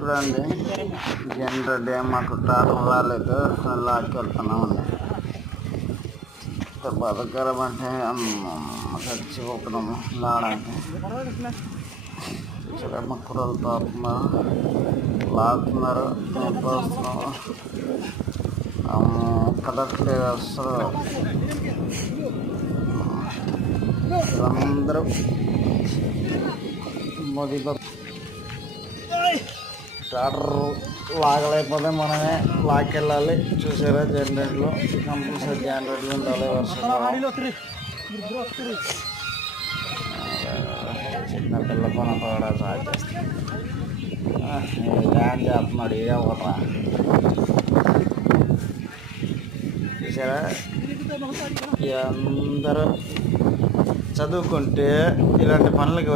చూడండి జనరల్ మాకు ట్రాక్టర్ రాలేదు, లాక్కెళ్తున్నామండి. బతకరం అంటే చచ్చిపోతున్నాము లాడానికి. మా కూరలు తాపుతున్నారు, లాగుతున్నారు, వస్తున్నాము. కదట్లేదు అసలు. అందరూ మోదీ ట్రాక్టర్ లాగలేకపోతే మనమే లాక్కెళ్ళాలి. చూసారా జనరేట్లో కంపల్సరీ జనరేట్లు ఉండాలి. చిన్న పిల్ల పని కూడా సాగు డ్యాన్ చేస్తున్నాడు. ఇదే ఒకట్రా చూసారా. అందరూ చదువుకుంటే ఇలాంటి పనులకి